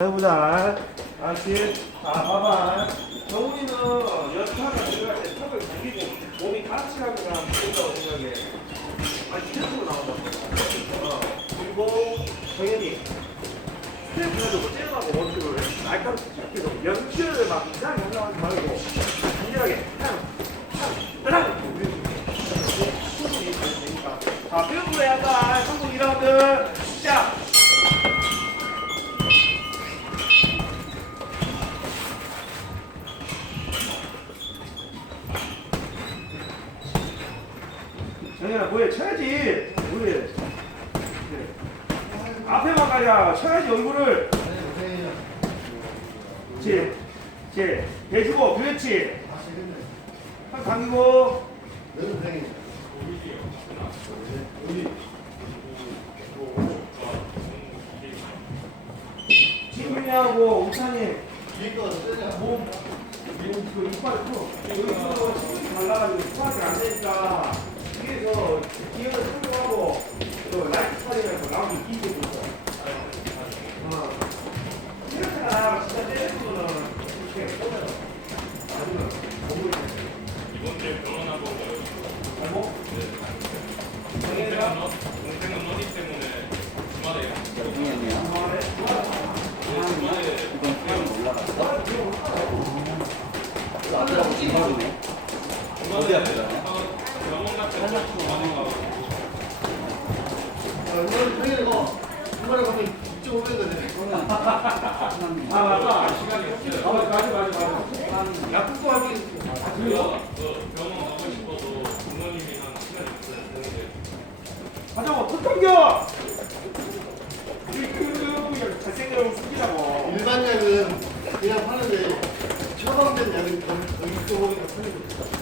해보자. 알지? 아, 봐봐. 정훈이는 연타가 들어갈 때 턱을 당기고 몸이 같이 가면 된다고 생각해. 아니, 스텝으로 나온다고. 어. 그리고 정현이. 스텝으로도 뭐 째려가고 원투를 날카롭게 잡히고 연결을 막 이상하게 하지 말고 간결하게 그냥 그냥 충분히 되니까. 자, 해야 한다. 성공 2라운드 시작! 정현아 뭐해 쳐야지 뭐해 그래. 앞에만 가자 쳐야지 얼굴을. 그렇지 그렇지 대주고 그렇지. 한 당기고. 진민이하고 우찬이. 몸, 몸, 그 이빨. 여기서 수학이 안 되니까. 위에서 기어를 설명하고 또 라이트 스파링을 라운드 끼고 있어. 어. 이렇게 나가 진짜 때리면은 이렇게 보면 아니면 몸을 이번 주에 결혼하고 잘못 동생은 너 동생은 너희 때문에 주말에 거 많이 가고 아 맞다 시간이 없어. 아 맞아 맞아 맞아. 약국도 하기 아 그래요? 가자고 턱 당겨. 잘생겨고 숨기라고. 일반 약은 그냥 하는데 처방된 약은 여기 쪽으로 풀리고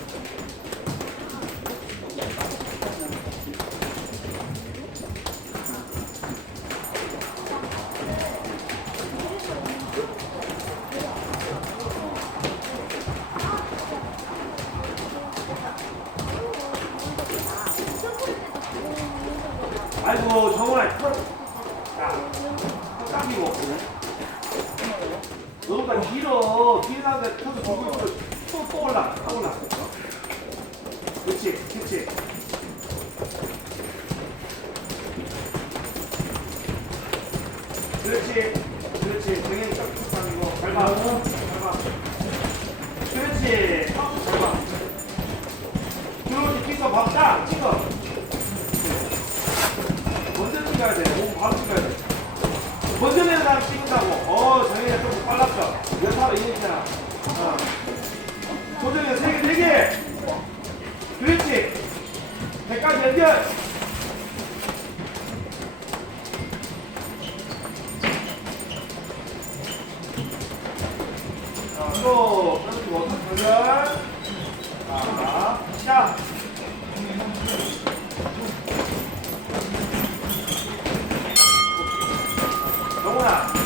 아이고 정원아 턱. 야, 턱 당기고. 너보다 길어. 길나는데 턱을 들고 있어. 또, 또 올라. 또 올라. 그렇지, 그렇지. 그렇지, 그렇지. 정현이 턱 당기고. 잘 봐. 잘 봐. 그렇지. 턱잘 봐. 그렇지, 찍어 박자, 찍어. 먼저 찍어야 돼. 몸 바로 찍어야 돼. 먼저 찍는다고. 어, 정현이가 좀 빨랐어. 연타로 이기잖아. 어. 조정이 세 개, 네 개. 그렇지. 백까지 연결. 자, 또, 그렇지. 원투 연결. 자, 시작. 영훈아,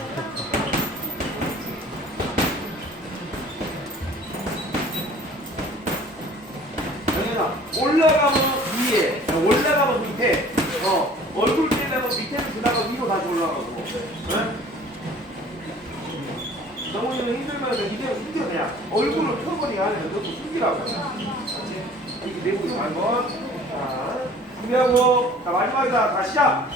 올라가면 위에, 올라가면 밑에, 어, 얼굴 떼려면 밑에서 지나가 위로 다시 올라가고. 응? 정훈이는 힘들면 이대로 숨겨 그냥. 얼굴을 펴버리 안에 넣고 숨기라고 알지? 이게 내부이 말고 자 준비하고 자 마지막이다. 다 시작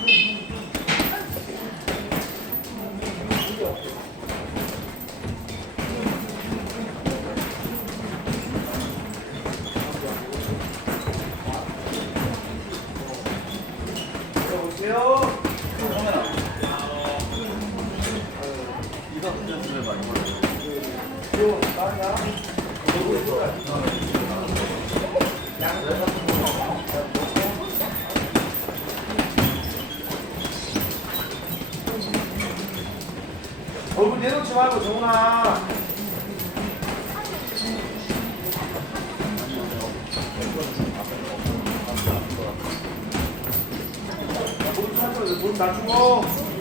얼굴 내놓지 말고 정훈아. 문 닫고.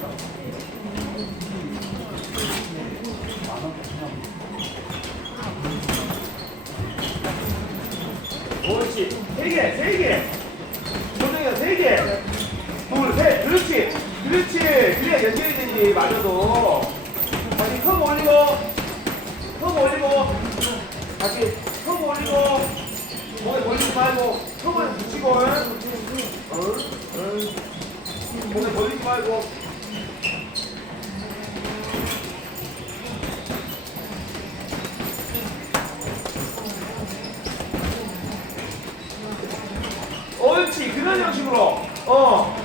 옳지. 세 개, 세 개. 조정이야, 세 개. 둘, 셋. 그렇지. 그렇지. 그래야 연결이 되지. 맞아도. 다시 컵 올리고. 컵 올리고. 다시 컵 올리고. 목에 걸리지 말고. 컵을 붙이고. 응? 응? 목에 걸리지 말고. 그런 형식으로. 어.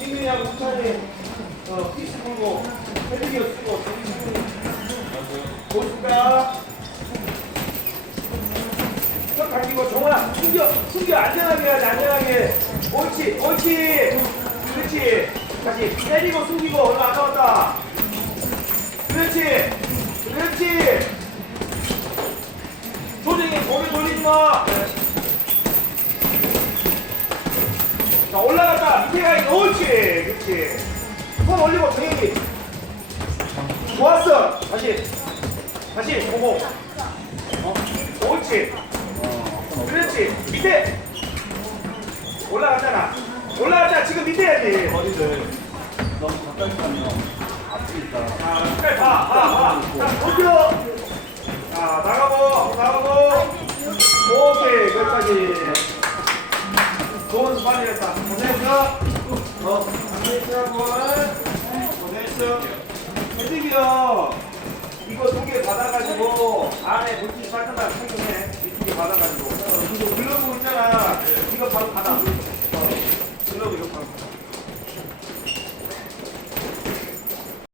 민근이하고 우찬이 어, 피스 풀고 헤드기어 쓰고 보여줄까? 턱 당기고 정원아 숨겨 숨겨. 안전하게 해야지 안전하게. 옳지 옳지. 그렇지. 다시 때리고 숨기고 얼마 안 남았다. 그렇지 그렇지 마. 자 올라갔다. 밑에 가 옳지. 그렇지. 손 올리고 정현이. 좋았어. 다시. 다시 보고. 어? 옳지. 그렇지. 밑에. 올라갔잖아. 올라갔잖아 지금 밑에 해야지. 머리를 너무 가까이 가면 아프니까. 자 끝까지 봐봐 봐자 버텨 어 고생했어 고생했어 헤드기어 이거 두 개 받아가지고 안에 물질 빠져나 착용해. 이두개 받아가지고. 이거 글러브 있잖아. 이거 바로 받아